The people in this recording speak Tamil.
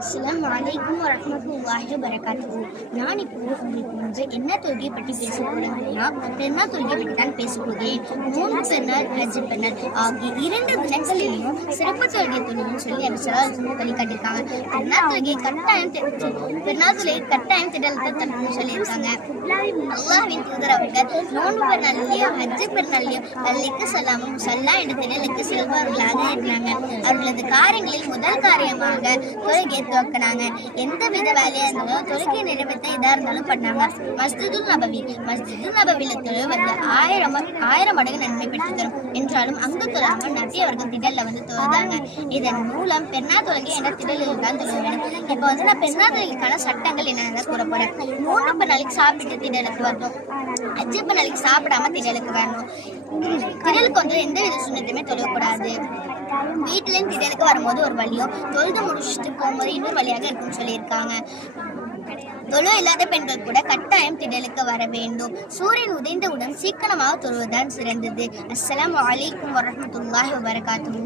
அஸ்ஸலாமு அலைக்கும் வரஹ்மத்துல்லாஹி வபரகாத்துஹு. நான் இப்போ உங்களுக்கு வந்து என்ன தொழுகையை பற்றி பேச போறேன்னா, பெருநாள் தொழுகை பற்றி தான் பேச போகிறேன். நோன்பு பெருநாள், ஹஜ் பெருநாள் ஆகிய 2 தினங்களிலும் சிறப்பு தொழுகை தொழுகணும்னு சொல்லி வழிகாட்டியிருக்காங்க. பெருநாள் தொழுகை கட்டாயம் திடலத்தை தரணும்னு சொல்லியிருக்காங்க. அல்லாஹ்வின் தூதர் அவர்கள் நோன்பு பெருநாளிலேயோ ஹஜ் பெருநாளிலேயோ பள்ளிக்கு செல்லாமல் முசல்லா என்ற திடலுக்கு செல்பவர்களாக இருந்தாங்க. அவர்களது காரியங்களில் முதல் காரியமாக தொழுகையை துவக்கினாங்க. எந்த வித வேலையா இருந்தாலும் தொழுகையை நிறைவேற்ற இதா இருந்தாலும் பண்ணாங்க. மஸ்ஜிதுல் நபவில தொழுவது 1000 மடங்கு நன்மை பெற்று தரும் என்றாலும் அங்கு தொழாமல் நபி அவர்கள் திடல்ல வந்து தொழுதாங்க. இதன் மூலம் பெருநாள் தொழுகை என்ற திடலில் தான் தொழுக வேண்டும். இப்போ வந்து நான் பெருநாள் தொழுகைக்கான சட்டங்கள் என்னென்ன கூற போறேன். 3 நாளைக்கு சாப்பிட்டு திடலுக்கு வரணும். 5 நாளைக்கு சாப்பிடாம திடலுக்கு வரணும். திடலுக்கு வந்து எந்த வித சுண்ணத்தையுமே தொழக்கூடாது. வீட்டுல இருந்து திடலுக்கு வரும்போது ஒரு வழியும், தொழுது முடிச்சுட்டு போகும்போது இன்னொரு வழியாக இருக்குன்னு சொல்லியிருக்காங்க. தொழு இல்லாத பெண்கள் கூட கட்டாயம் திடலுக்கு வர வேண்டும். சூரியன் உதைந்தவுடன் சீக்கிரமாக தொழுவதுதான் சிறந்தது. அஸ்ஸலாமு அலைக்கும் வரஹ்மத்துல்லாஹி வபரகாத்துஹு.